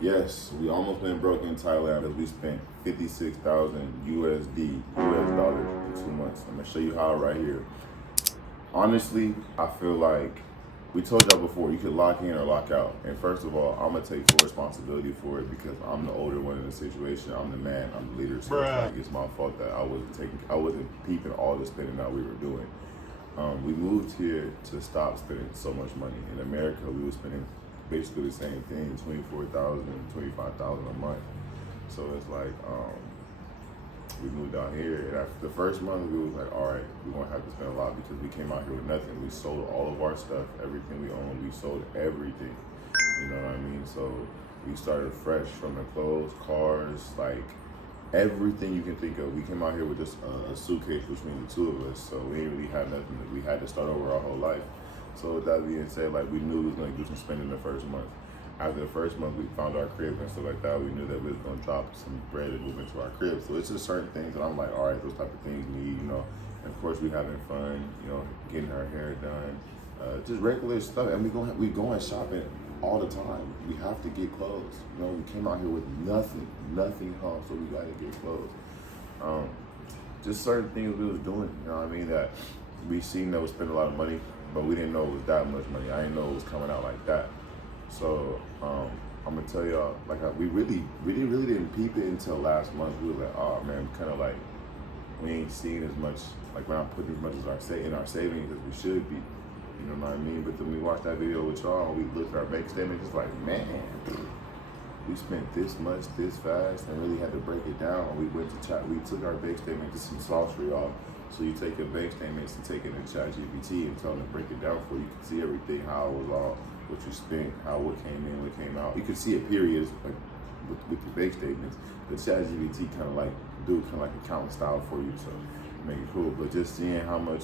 Yes, we almost went broke in Thailand because we spent 56,000 USD, US dollars in 2 months. I'm gonna show you how right here. Honestly, I feel like we told y'all before you could lock in or lock out. And first of all, I'm gonna take full responsibility for it because I'm the older one in the situation. I'm the man. I'm the leader. So it's Bruh. like it's my fault that I wasn't peeping all the spending that we were doing. We moved here to stop spending so much money. In America, we were spending basically the same thing, 24,000, 25,000 a month. So it's like we moved out here, and after the first month, we was like, all right, we're gonna have to spend a lot because we came out here with nothing. We sold all of our stuff, everything we owned. We sold everything. You know what I mean? So we started fresh from the clothes, cars, like everything you can think of. We came out here with just a suitcase between the two of us, so we didn't really have nothing. We had to start over our whole life. So with that being said, like we knew we was gonna do some spending the first month. After the first month, we found our crib and stuff like that. We knew that we was gonna drop some bread and move into our crib. So it's just certain things that I'm like, all right, those type of things we need, you know. And of course, we having fun, you know, getting our hair done, just regular stuff. And we going shopping all the time. We have to get clothes. You know, we came out here with nothing home, so we gotta get clothes. Just certain things we was doing, you know what I mean, that we seen that we spend a lot of money, but we didn't know it was that much money. I didn't know it was coming out like that. So I'm gonna tell y'all, like we really didn't peep it until last month. We were like, oh man, kind of like we ain't seeing as much, like we're not putting as much as in our savings as we should be. You know what I mean? But then we watched that video with y'all and we looked at our bank statement, just like, man, we spent this much this fast and really had to break it down. We went to chat, we took our bank statement to some sauce for y'all. So you take your bank statements and take it to ChatGPT and tell them to break it down for you. You can see everything, how it was all, what you spent, how what came in, what came out. You can see it periods like with your bank statements. But ChatGPT kind of like accounting style for you, so make it cool. But just seeing how much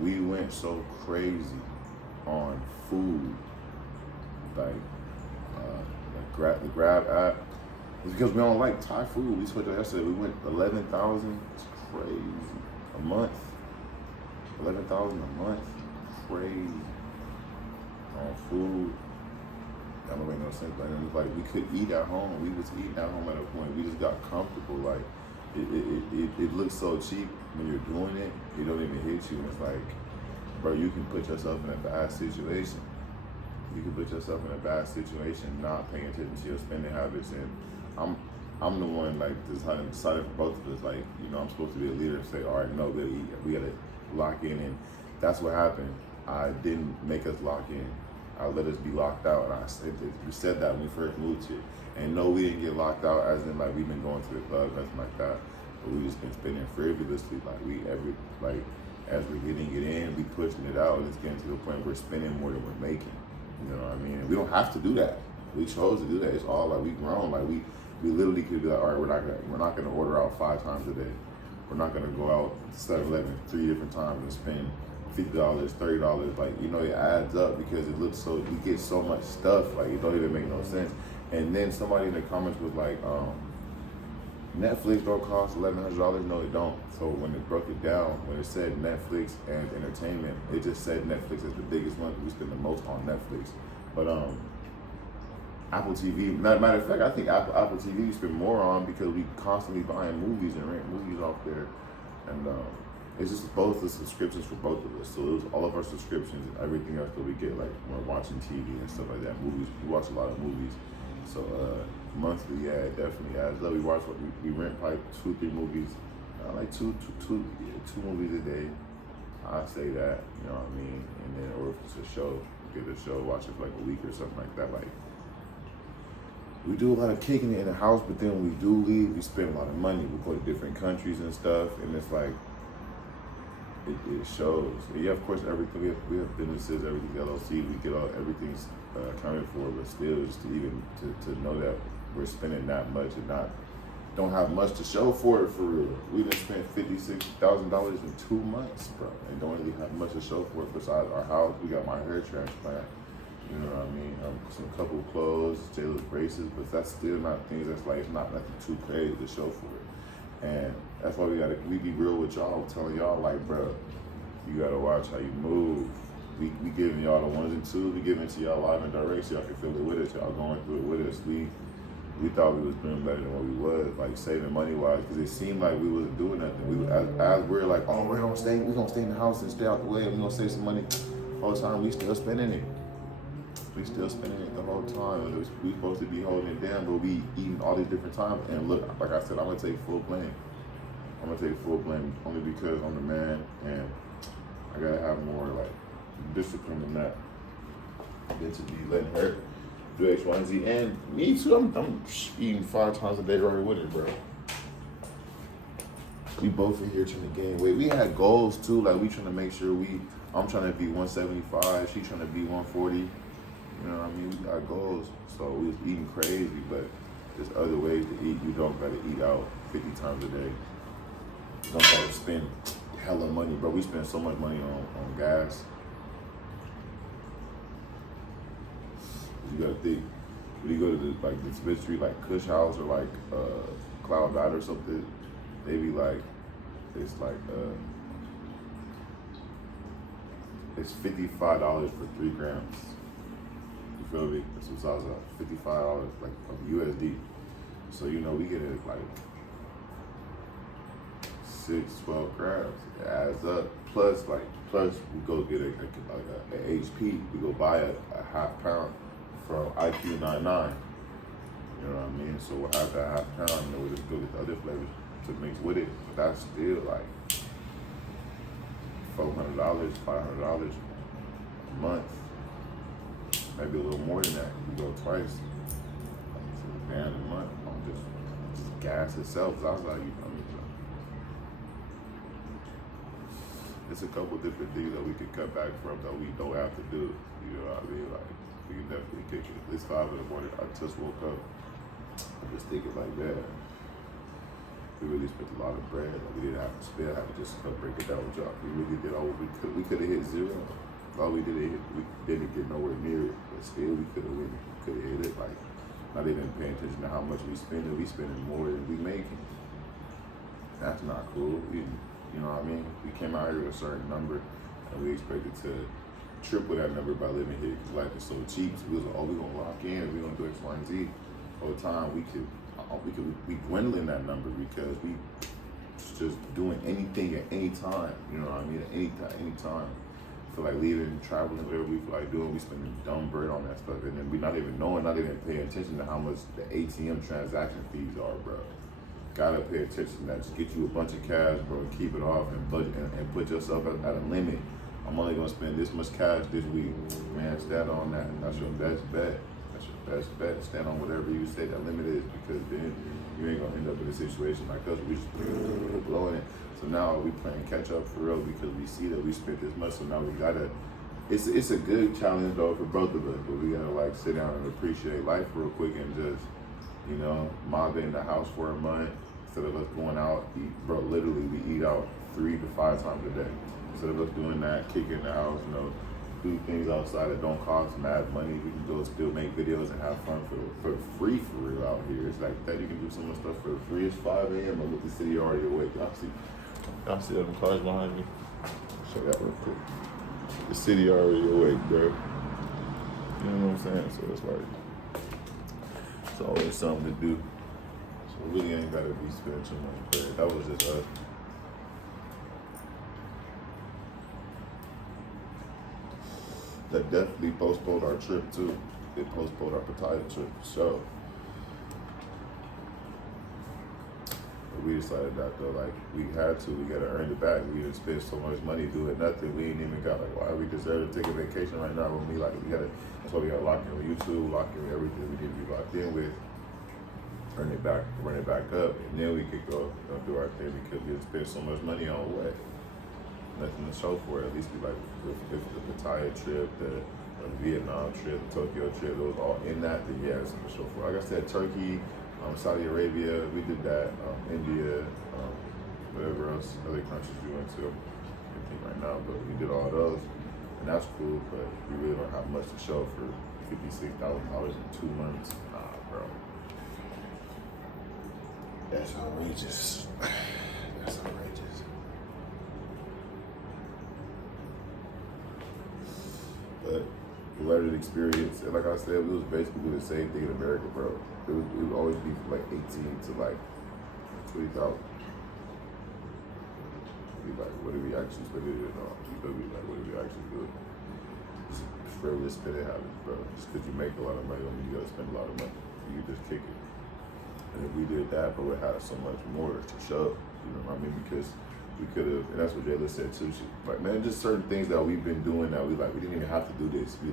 we went so crazy on food, like the Grab app. It's because we don't like Thai food. We told you yesterday we went 11,000. It's crazy a month. 11,000 a month, crazy on food. That don't make no sense. But it's like we could eat at home. We was eating at home at a point. We just got comfortable. Like it looks so cheap when you're doing it. It don't even hit you. And it's like, bro, you can put yourself in a bad situation. You can put yourself in a bad situation, not paying attention to your spending habits. And I'm the one like decided for both of us. Like, you know, I'm supposed to be a leader and say, all right, no, we gotta lock in. And that's what happened. I didn't make us lock in. I let us be locked out. And I said that we said that when we first moved here. And no, we didn't get locked out as in like we've been going to the club, nothing like that. But we just been spending frivolously. Like as we're getting it in, we pushing it out. It's getting to the point where we're spending more than we're making. You know what I mean? And we don't have to do that. We chose to do that. It's all like we grown. Like we literally could be like, all right, we're not gonna order out 5 times a day. We're not gonna go out to 7-Eleven 3 different times and spend $50, $30. Like, you know, it adds up because it looks so, we get so much stuff, like it don't even make no sense. And then somebody in the comments was like, Netflix don't cost $1,100. No, it don't. So when it broke it down, when it said Netflix and entertainment, it just said Netflix is the biggest one. We spend the most on Netflix. But Apple TV, matter of fact, I think Apple TV we spend more on because we constantly buying movies and rent movies off there. And it's just both the subscriptions for both of us. So it was all of our subscriptions and everything else that we get, like when we're watching TV and stuff like that. Movies, we watch a lot of movies. So monthly, yeah, it definitely adds up. We rent probably 2-3 movies, like two movies a day. I say that, you know what I mean? And then, or if it's a show, get a show, watch it for like a week or something like that. Like, we do a lot of kicking it in the house, but then when we do leave, we spend a lot of money. We go to different countries and stuff, and it's like, it shows. And yeah, of course, everything, we have businesses, everything's LLC, we get everything's accounted for, but still, just to even to know that we're spending that much and don't have much to show for it, for real. We just spent $56,000 in 2 months, bro, and don't really have much to show for it besides our house. We got my hair transplant. You know what I mean? Some couple clothes, Jayla's braces, but that's still not things that's like, it's not nothing too crazy to show for it. And that's why we be real with y'all, telling y'all like, bro, you gotta watch how you move. We giving y'all the ones and twos. We giving it to y'all live and direct, so y'all can feel it with us. Y'all going through it with us. We thought we was doing better than what we was, like saving money wise, because it seemed like we wasn't doing nothing. As we're like, oh, we're gonna stay in the house and stay out the way, and we're gonna save some money. The whole time we still spending it. We still spending it the whole time. We supposed to be holding it down, but we eating all these different times. And look, like I said, I'm gonna take full blame. I'm gonna take full blame only because I'm the man, and I gotta have more like discipline than that than to be letting her do X, Y, and Z. And me too. I'm eating 5 times a day right with it, bro. We both in here trying to gain weight. We had goals too. Like we trying to make sure I'm trying to be 175. She trying to be 140. You know what I mean? We got goals. So we was eating crazy, but there's other ways to eat. You don't gotta eat out 50 times a day. You don't gotta spend hella money, bro. We spend so much money on gas. You gotta think, when you go to the dispensary, like Kush House or like Cloud Dot or something, they be like, it's $55 for 3 grams. You feel me? That's what I was at, $55 like of USD. So you know we get it like 6-12 grams. It adds up. Plus we go get a HP. We go buy a half pound from IQ 99. You know what I mean? So we'll have that half pound, and we'll just go get the other flavors to mix with it. But that's still like $400, $500 a month. Maybe a little more than that. We go twice. So $1,000 a month on just gas itself. So I was like, it's a couple different things that we could cut back from that we don't have to do. You know what I mean? Like, we can definitely kick it. It's 5 in the morning. I just woke up. I'm just thinking like, man, we really spent a lot of bread. Like, we didn't have to spend. I had to just break it down with y'all. We really did all we could. We could have hit 0. All we didn't get nowhere near it. But still, we could have hit it. Like, not even paying attention to how much we spending. We spending more than we making. That's not cool. You know what I mean? We came out here with a certain number, and we expected to triple that number by living here because life is so cheap. So we was like, oh, we're gonna lock in, we're gonna do X, Y, and Z. All the time we dwindling that number because we just doing anything at any time. You know what I mean? At any time. Feel like leaving, traveling, whatever we feel like doing, we spending dumb bread on that stuff, and then we not even paying attention to how much the ATM transaction fees are, bro. Gotta pay attention to that. Just get you a bunch of cash, bro, and keep it off and put yourself at a limit. I'm only gonna spend this much cash this week. Man, stand on that. That's your best bet. Stand on whatever you say that limit is, because then you ain't gonna end up in a situation like us. We just blowing it. So now we playing catch up for real because we see that we spent this much. So now we gotta. It's a good challenge though for both of us, but we gotta like sit down and appreciate life real quick and just, you know, mob in the house for a month. Instead of us going out, eat, bro, literally we eat out 3 to 5 times a day. Instead of us doing that, kicking the house, you know, do things outside that don't cost mad money, we can go still make videos and have fun for free for real out here. It's like that, you can do some of the stuff for free. It's 5 a.m. and look, the city already awake. Y'all see them cars behind me? Show that real quick. The city already awake, bro. You know what I'm saying? So it's like, it's always something to do. We really ain't gotta be spending too much bread. That was just us. That definitely postponed our trip too. It postponed our Pattaya trip for sure. But we decided that though, like we had to, we gotta earn it back. We didn't spend so much money doing nothing. We ain't even got like, why we deserve to take a vacation right now when we gotta, that's why we gotta lock in with YouTube, lock in with everything we need to be locked in with. Run it back up, and then we could go do our thing because we spent so much money on what? Nothing to show for it. At least we like if the Pattaya trip, the Vietnam trip, the Tokyo trip, those all in that, then yeah, it's something to show for. Like I said, Turkey, Saudi Arabia, we did that, India, whatever else, other countries we went to, I can't think right now, but we did all those, and that's cool, but we really don't have much to show for $56,000 in 2 months. Nah, bro. That's outrageous. That's outrageous. But learning experience, and like I said, we was basically the same thing in America, bro. It would always be from like 18 to like 20,000. Be like, what did we actually spend it on? You feel me? Like, what did we actually do? Just frivolous spending habits, bro. Just because you make a lot of money, don't mean you gotta spend a lot of money. You can just kick it. And if we did that, but we had so much more to show, you know what I mean? Because we could have, and that's what Jayla said too. She like, man, just certain things that we've been doing that we didn't even have to do this. We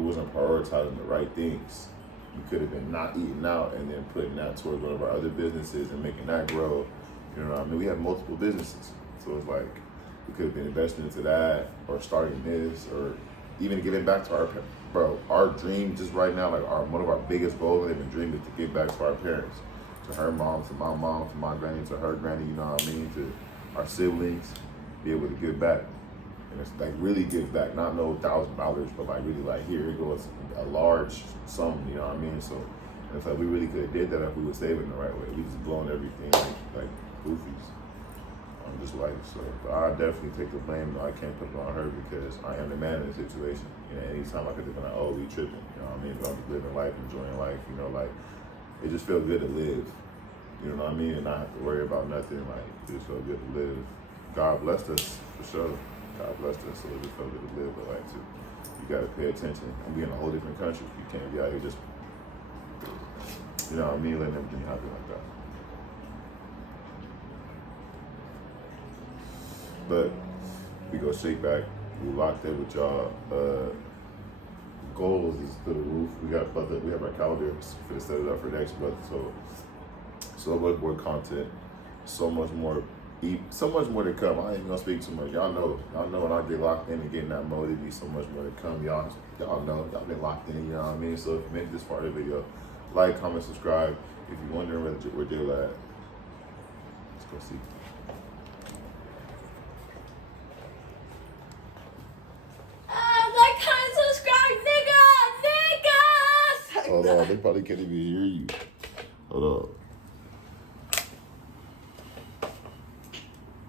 wasn't prioritizing the right things. We could have been not eating out and then putting that towards one of our other businesses and making that grow. You know what I mean? We have multiple businesses, so it's like we could have been investing into that or starting this or even giving back to our dream just right now. Like one of our biggest goals and dream is to give back to our parents. To her mom, to my mom, to my granny, to her granny, you know what I mean? To our siblings, be able to give back. And it's like really give back, not no $1,000, but like really like here it goes a large sum, you know what I mean? So and it's like we really could have did that if we were saving the right way. We just blowing everything like goofies on this life. So but I definitely take the blame. No, I can't put it on her because I am the man in the situation. You know, anytime I could have been like, oh, we tripping, you know what I mean? But I'm just living life, enjoying life, you know, like it just feels good to live, you know what I mean? And not have to worry about nothing, like, it just feels good to live. God blessed us, for sure. God blessed us, so it just felt good to live, but like, you gotta pay attention. And be in a whole different country. You can't be out here just, you know what I mean, letting everything happen like that. But we go shake back, we locked in with y'all. Goals is through the roof. We have our calendar to set it up for next month. So much more content, so much more to come. I ain't even gonna speak too much. Y'all know when I get locked in and get in that mode, it be so much more to come. Y'all know, y'all been locked in, you know what I mean? So if you made this part of the video, like, comment, subscribe. If you're wondering where Jayla at, let's go see. Hold on, they probably can't even hear you. Hold on.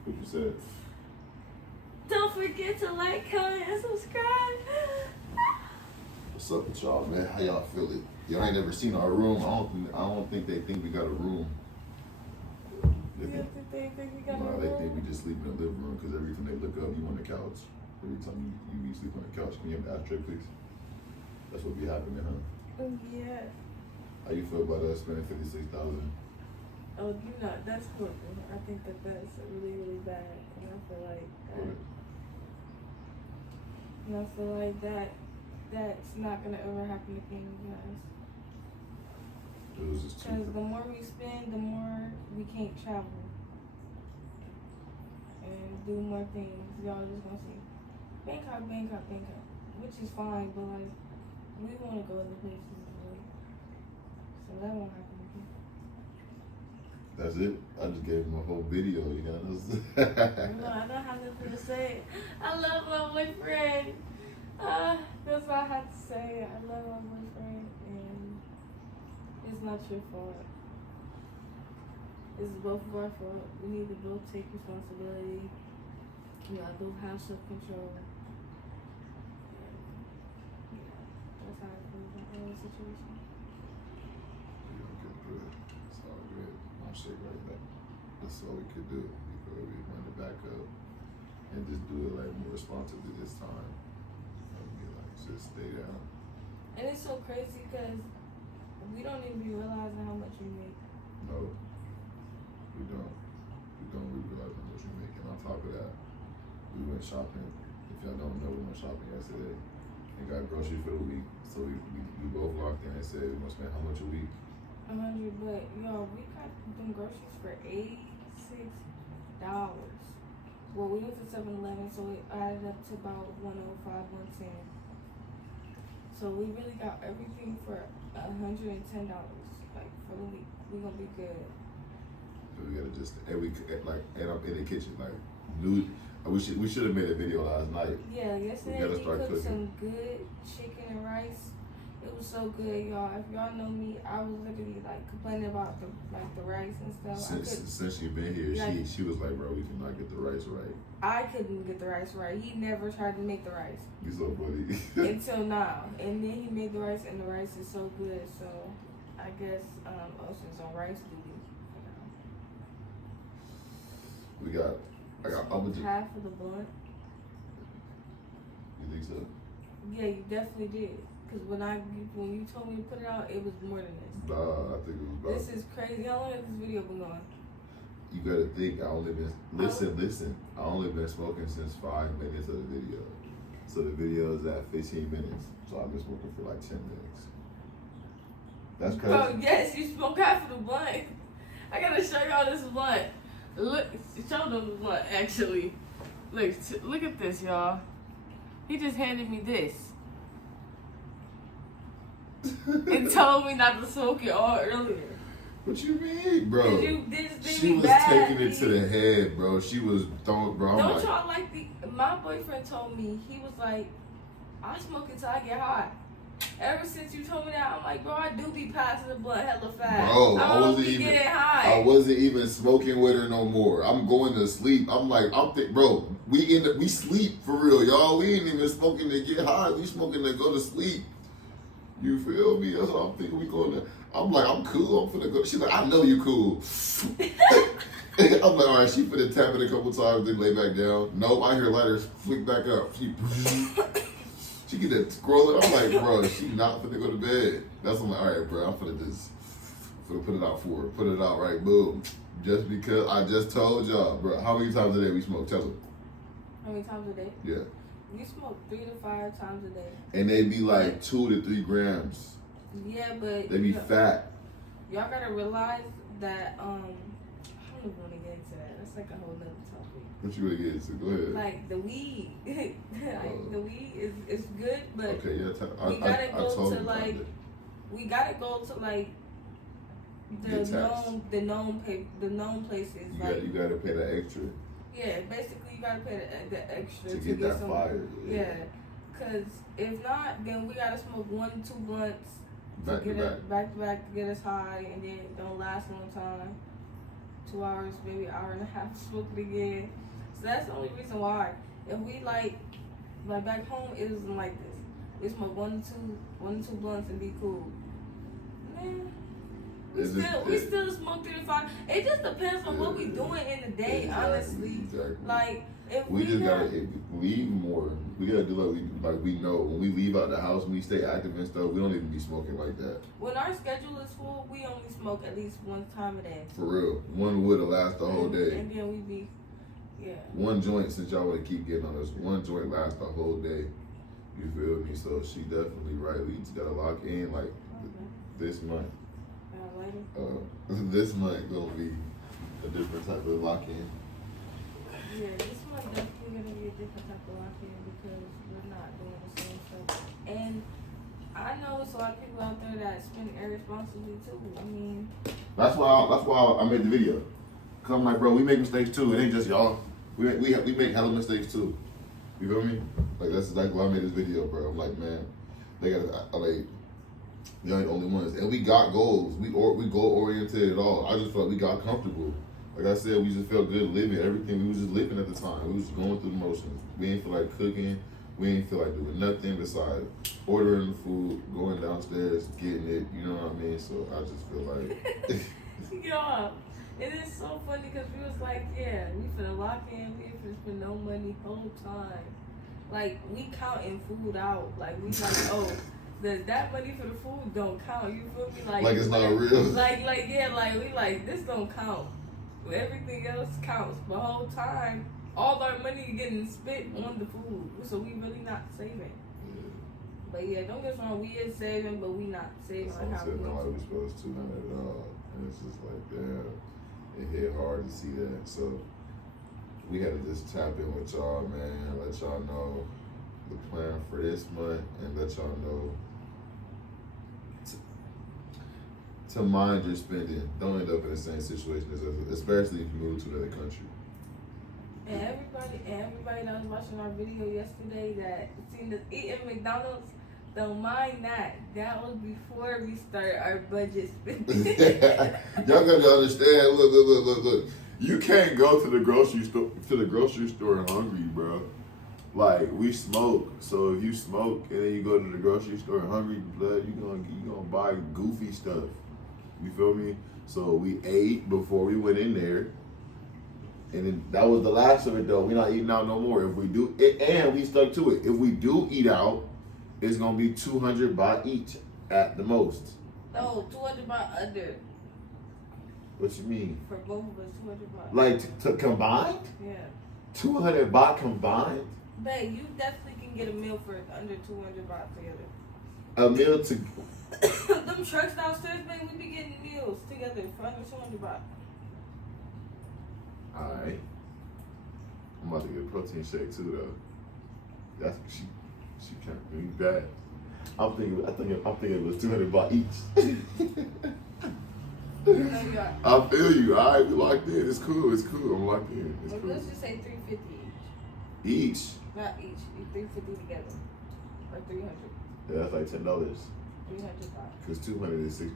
What you said? Don't forget to like, comment, and subscribe. What's up with y'all, man? How y'all feeling? Y'all ain't never seen our room. I don't think they think we got a room. They think we got a room? They think we just sleep in the living room because every time they look up, you on the couch. Every time you sleep on the couch. Can you have an ashtray, please? That's what be happening, huh? Yeah. How you feel about us spending $56,000? Oh, that's horrible. I think that's really, really bad. And I feel like that's not gonna ever happen again, you guys. Because the more we spend, the more we can't travel and do more things. Y'all just gonna see Bangkok, which is fine, but like we want to go other places, really. So that won't happen again. That's it. I just gave him a whole video, you know. No, I don't have nothing to say. I love my boyfriend. That's all I have to say. I love my boyfriend, and it's not your fault. It's both of our fault. We need to both take responsibility. We gotta both have self-control. That's how I feel about the whole situation. Good. It's all good. I'm shake right back. That's all we could do. We run it back up and just do it like more responsibly this time. Just stay down. And it's so crazy because we don't even be realizing how much we make. No, we don't. We don't really realize how much we make. And on top of that, we went shopping. If y'all don't know, we went shopping yesterday and got groceries for the week. So we both locked in and said we gonna spend how much a week? 100, but yo, we got them groceries for $86. Well, we went to 7-Eleven, so it added up to about $105, $110. So we really got everything for $110, like for the week. We gonna be good. So we gotta just and I'm in the kitchen like new. We should have made a video last night. Yeah, yesterday we cooked some good chicken and rice. It was so good, y'all. If y'all know me, I was literally like complaining about the rice and stuff. Since she been here, like, she was like, bro, we cannot get the rice right. I couldn't get the rice right. He never tried to make the rice. You so funny. Until now. And then he made the rice, and the rice is so good. So I guess Ocean's on rice duty. I got half of the blunt. You think so? Yeah, you definitely did. Because when you told me to put it out, it was more than this. Nah, I think it was about. This is crazy. How long has this video been going? You gotta think. I only been listen. I only been smoking since 5 minutes of the video. So the video is at 15 minutes. So I've been smoking for like 10 minutes. That's crazy. Bro, yes, you smoke half of the blunt. I gotta show y'all this blunt. Look, show them the blunt. Actually, look at this, y'all. He just handed me this. And told me not to smoke it all earlier. What you mean, bro? She was taking it to the head, bro. She was throwing, bro. Don't y'all like my boyfriend told me, he was like, I smoke it till I get hot. Ever since you told me that, I'm like, bro, I do be passing the blunt hella fast. Bro, I wasn't even smoking with her no more. I'm going to sleep. I'm like, bro, we sleep for real, y'all. We ain't even smoking to get high. We smoking to go to sleep. You feel me? That's what I'm thinking. We going to. I'm like, I'm cool. I'm finna go. She's like, I know you cool. I'm like, all right. She finna tap it a couple times, then lay back down. Nope, I hear lighters flick back up. She get that scrolling. I'm like, bro, she not finna go to bed. That's when I'm like, all right, bro. I'm finna put it out for her. Put it out right, boom. Just because I just told y'all, bro. How many times a day we smoke? Tell them. How many times a day? Yeah. We smoke 3 to 5 times a day. And they be like 2 to 3 grams. Yeah, but they be fat. Y'all gotta realize that I don't even want to get into that. That's like a whole nother topic. What you want to get into? Go ahead. Like the weed, the weed is good, but okay, yeah. We gotta go to like the known places. You gotta pay the extra. Yeah, basically you gotta pay the extra to get that some fire. Yeah, cause if not, then we gotta smoke 1 to 2 blunts back to back to get us high, and then it don't last a long time. 2 hours, maybe an hour and a half smoking again. So that's the only reason why. If we like back home, it wasn't like this. We smoke 1 to 2 blunts and be cool. Man. We still smoke 3 to 5. It just depends on what we doing in the day, honestly. Exactly. Like if we just gotta leave more. We gotta do like we know when we leave out the house, when we stay active and stuff. We don't even be smoking like that. When our schedule is full, we only smoke at least 1 time a day. For real, one would last the whole day. And then we be, yeah. 1 joint, since y'all wanna keep getting on us, 1 joint lasts the whole day. You feel me? So she definitely right. We just gotta lock in like this month. This month gonna be a different type of lock in. Yeah, this month definitely gonna be a different type of lock in because we're not doing the same stuff. And I know it's a lot of people out there that spend irresponsibly too. I mean, that's why I made the video. Cause I'm like, bro, we make mistakes too. It ain't just y'all. We make hella mistakes too. You feel me? Like that's exactly why I made this video, bro. I'm like, man, they gotta like. We ain't the only ones, and we got goals. We goal oriented at all. I just felt we got comfortable. Like I said, we just felt good living everything. We was just living at the time. We was just going through the motions. We ain't feel like cooking. We ain't feel like doing nothing besides ordering the food, going downstairs, getting it. You know what I mean? So I just feel like. Yeah, it is so funny because we was like, yeah, we finna lock in. We ain't finna spend no money whole time. Like we counting food out. Like we like, oh. That money for the food don't count. You feel me? Like it's not real. Like we like this don't count. Everything else counts. But the whole time, all our money getting spent on the food. So we really not saving. Yeah. But yeah, don't get us wrong. We is saving, but we not saving like how we want to. Supposed to, not at all. And it's just like, damn, it hit hard to see that. So we had to just tap in with y'all, man. Let y'all know the plan for this month, and let y'all know. To mind your spending. Don't end up in the same situation as us, especially if you move to another country. And everybody that was watching our video yesterday that seen us eating McDonald's, Don't mind that. That was before we started our budget spending. Y'all gotta understand. Look. You can't go to the grocery store hungry, bro. Like we smoke, so if you smoke and then you go to the grocery store hungry, blood, you gonna buy goofy stuff. You feel me? So we ate before we went in there, and then that was the last of it. Though we're not eating out no more. If we do it, and we stuck to it. If we do eat out, it's gonna be 200 baht each at the most. No, 200 baht under. What you mean? For both of us, 200 baht. Like to combined? Yeah. 200 baht combined? Babe, you definitely can get a meal for under 200 baht together. A meal to. Them trucks downstairs, babe, we be getting meals together for under 200 baht. Alright. I'm about to get a protein shake too, though. That's she can't be bad. I'm thinking it was 200 baht each. I feel you. All right, we locked in. It's cool. I'm locked in. It's cool. Let's just say 350 each. Each? Not each. 350 together. Or 300. Yeah, that's like $10. 300 baht. Because 200 is $6. Yeah,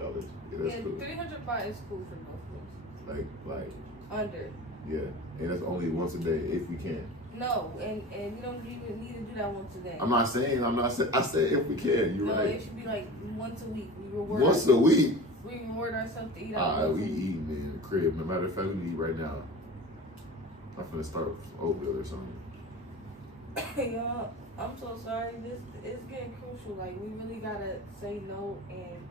that's cool. 300 baht is cool for both of us. Like. Under. Yeah, and that's only once a day if we can. No, and we don't even need to do that once a day. I said if we can. You're no, right. It should be like once a week. We reward once a week? We reward ourselves to eat out. Alright, we eating in the crib. No matter if we eat right now. I'm finna start with some oatmeal or something. Yo, I'm so sorry. This is getting crucial. Like we really gotta say no and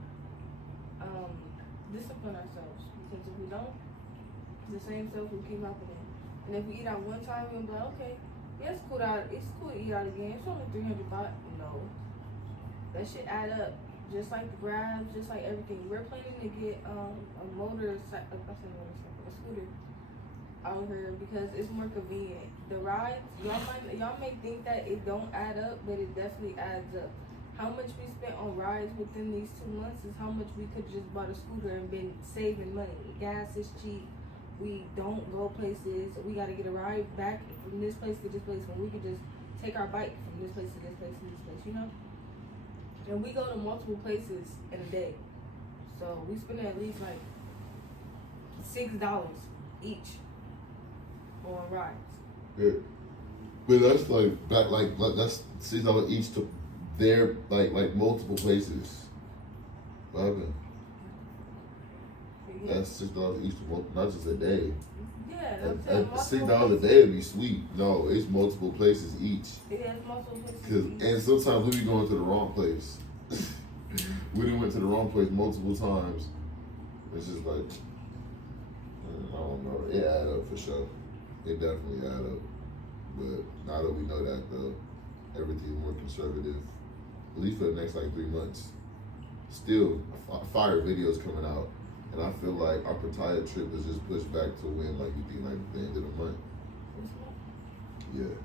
discipline ourselves, because if we don't, the same stuff will keep happening. And if we eat out one time, we'll be like, okay, yeah, it's cool to eat out again. It's only 300 baht. No, that shit add up. Just like the grabs, just like everything. We're planning to get a scooter out here because it's more convenient. The rides, y'all may think that it don't add up, but it definitely adds up. How much we spent on rides within these 2 months is how much we could just bought a scooter and been saving money. Gas is cheap. We don't go places. We got to get a ride back from this place to this place when we could just take our bike from this place to this place to this place, you know? And we go to multiple places in a day. So we spend at least like $6 each on rides. Yeah. But that's that's $6 each to their like multiple places. What happened? Yeah. That's $6 each to multiple, not just a day. Yeah, that's $6 a day would be sweet. No, it's multiple places each. Yeah, it's multiple places each. And sometimes we be going to the wrong place. We done went to the wrong place multiple times. It's just like, I don't know. It add up for sure. It definitely add up. But now that we know that, though, everything's more conservative. At least for the next like 3 months. Still, fire videos coming out. And I feel like our Pattaya trip is just pushed back to when, like, you think, like, the end of the month. Yeah.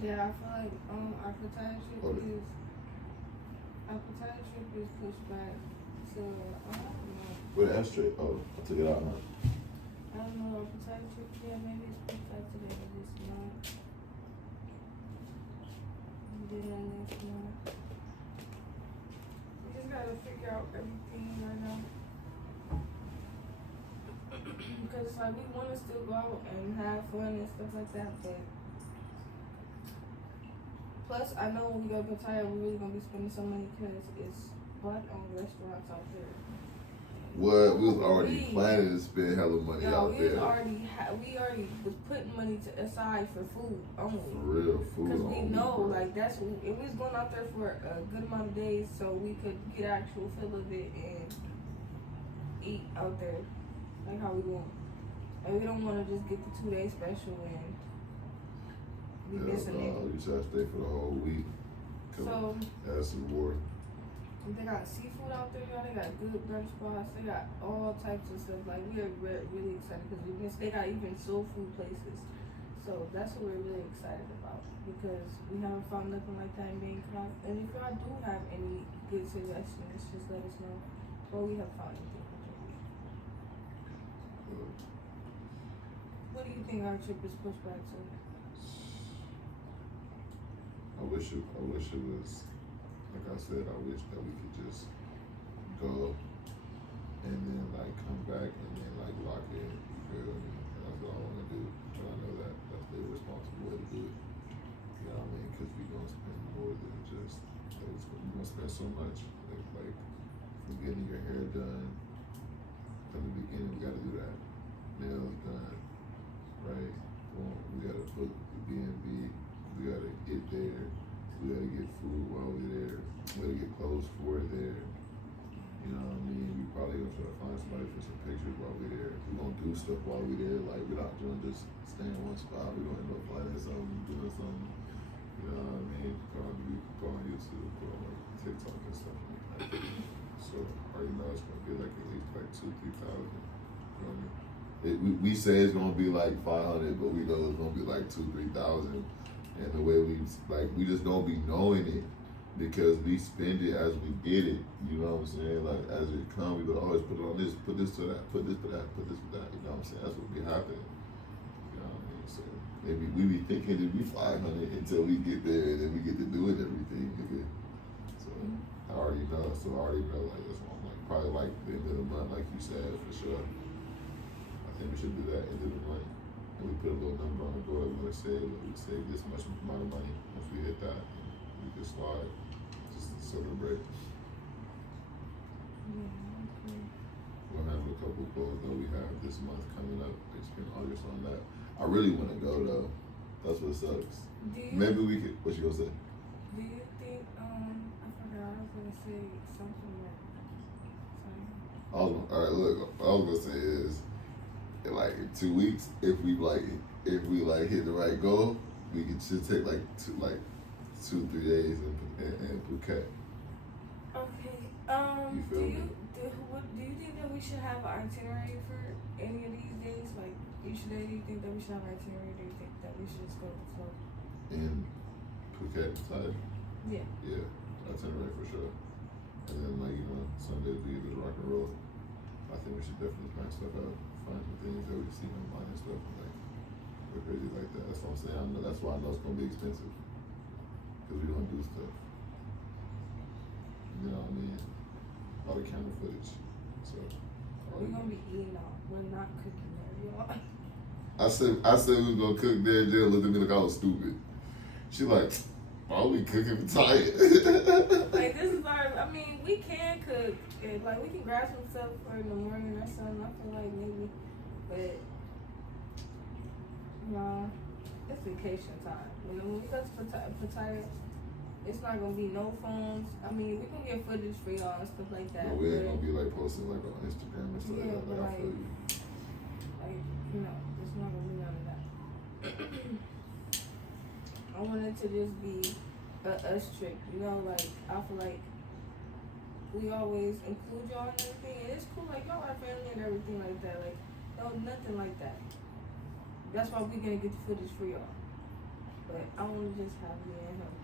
Yeah, I feel like our Pattaya trip is pushed back to, I don't know. Where the ashtray? Oh, I took it out, huh? I don't know, our Pattaya trip, yeah, maybe it's pushed back to the end of this month. Yeah, next month. We just gotta figure out everything right now. Because it's like we want to still go out and have fun and stuff like that, but plus I know when we go to Pattaya, we're really gonna be spending some money because it's black-owned restaurants out there. What? We was already planning to spend hella money out there. We already was putting money aside for food only. For real, food Because we only, know, bro. like if we was going out there for a good amount of days, so we could get actual feel of it and eat out there, like how we want. And we don't want to just get the 2-day special and be missing it. You try to stay for the whole week. So That's the reward. they got seafood out there, y'all. They got good brunch spots. They got all types of stuff. Like we are really excited because they got even soul food places. So that's what we're really excited about because we haven't found nothing like that in Bangkok. And if y'all do have any good suggestions, just let us know. Or we have found anything. What do you think our trip is pushed back to? I wish it was like I said, I wish that we could just go and then like come back and then like lock in. You feel me? And that's what I want to do. But I know that that's the irresponsible way to do it. You know what I mean? Because we're gonna spend more than just. Like, we're gonna spend so much. Like from getting your hair done from the beginning, we gotta do that. Nails done, right? Well, we gotta put the B&B. We gotta get there. We gotta get food while we're there. We gotta get clothes for it there. You know what I mean? We probably gonna try to find somebody for some pictures while we're there. We're gonna do stuff while we're there. Like, we're not gonna just stay in one spot. We're gonna end up finding something, doing something. You know what I mean? Go on YouTube, go on like TikTok and stuff like that. So, already know it's gonna be like at least like 2,000-3,000. You know what I mean? We say it's gonna be like 500, but we know it's gonna be like 2,000-3,000. And the way we just don't be knowing it. Because we spend it as we get it, you know what I'm saying? Like, as it comes, we go, always put it on this, put this to that, put this to that, put this to that, you know what I'm saying? That's what be happening, you know what I mean? So, maybe we be thinking it'd be 500 until we get there, and then we get to doing everything, nigga. So, I already know, like, that's why I'm like, probably like the end of the month, like you said, for sure. I think we should do that end of the month. And we put a little number on the door, we're gonna save, we save this much amount of money once we hit that. We just slide. Just to celebrate. Yeah, okay. We'll have a couple goals that we have this month coming up. We spend August on that. I really want to go though. That's what sucks. Maybe we could. What you gonna say? Do you think? I forgot. I was gonna say something. Sorry. All right. Look, what I was gonna say is, in 2 weeks, if we hit the right goal, we should take 2-3 days in Phuket. Okay. You feel me? Do you think that we should have an itinerary for any of these days? Like each day, do you think that we should have an itinerary? Do you think that we should just go with the flow? In Phuket, Thailand? Yeah. Yeah, itinerary for sure. And then Sundays we just rock and roll. I think we should definitely plan stuff out, find some things that we see online and stuff, and go crazy like that. That's what I'm saying. I know that's why I know it's gonna be expensive. Because we don't do stuff. You know what I mean? All the camera footage. So We're gonna be eating out. We're not cooking there, y'all. I said we was gonna cook there, and Jayla looked at me like I was stupid. She like, why are we cooking for Thailand? Like this is we can cook. And, we can grab some stuff for in the morning or something. I feel like maybe, but no, it's vacation time. When we go to Pattaya, it's not gonna be no phones. We can get footage for y'all and stuff like that. But we ain't gonna be posting on Instagram and stuff yeah, like that. I feel you. It's not gonna be none of that. I want it to just be a us trip, I feel like we always include y'all in everything, and it's cool, y'all are family and everything like that, no, nothing like that. That's why we're gonna get the footage for y'all. But I wanna just have me and him.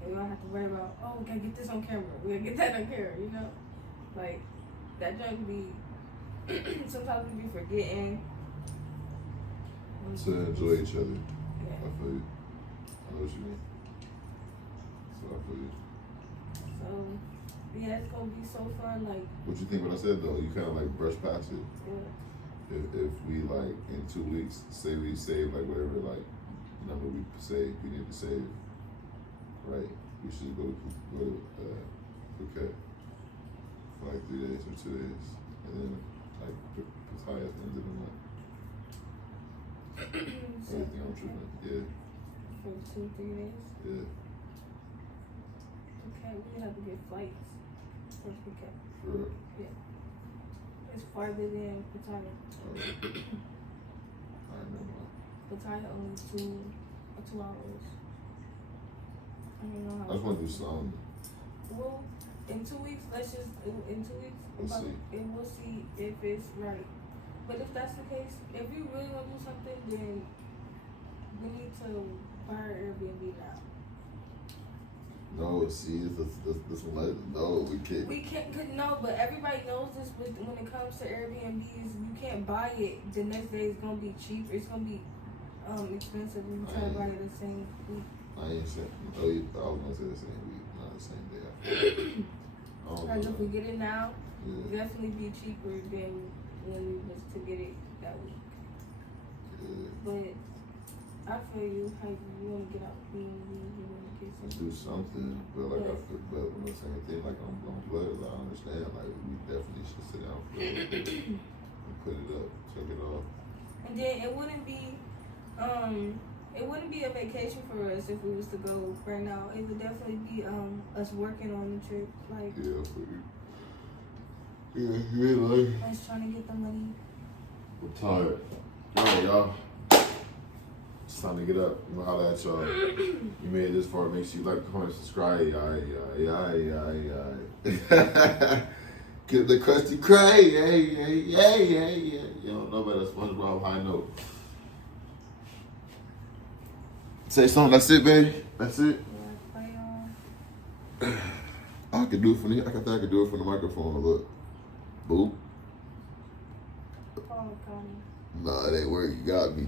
And we don't have to worry about, we gotta get this on camera, we gotta get that on camera, that junk be, sometimes we be forgetting. To enjoy each other. Yeah. I feel you. I know what you mean. So I feel you. So, yeah, it's gonna be so fun. What you think what I said though? You kind of brush past it. Yeah. If we in 2 weeks say we save whatever number we say we need to save, right? We should go to Phuket for 3 days or 2 days, and then Pattaya at the end of the month. Everything I'm tripping. Yeah. For 2-3 days? Yeah. Okay, we have to get flights for Phuket. For real? Yeah. It's farther than Pattaya. Alright. Alright, never mind. Pattaya only 2 hours. I don't know how. I just want to do something. Well, in 2 weeks, in 2 weeks, We'll see. And we'll see if it's right. But if that's the case, if we really want to do something, then we need to buy our Airbnb now. No, see, this one. No, we can't. We can't. No, but everybody knows this. When it comes to Airbnbs, you can't buy it the next day. It's gonna be cheaper. It's gonna be expensive when you try to buy it the same week. I ain't saying. Oh, I was gonna say the same week, not the same day. I don't Like know. if we get it now, Yeah. definitely be cheaper than when we was to get it that week. Yeah. But I feel you. How you want to get out? You want to get Let's something. do something, but like I feel, but when the same thing, like I'm blessed. I understand. Like we definitely should sit down for a little bit and put it up, check it off. And then it wouldn't be a vacation for us if we was to go right now. It would definitely be us working on the trip, like Yeah, for you. Yeah, like. us trying to get the money. I'm tired. All right, y'all. It's time to get up. I'm gonna holler at y'all. You made it this far. Make sure you like, comment, subscribe. Get the crusty cray. Yeah. You don't know about that SpongeBob high note. Say something. That's it, baby. That's it. I could do it from the. I could do it from the microphone. Look. Boop. Nah, it ain't work. You got me.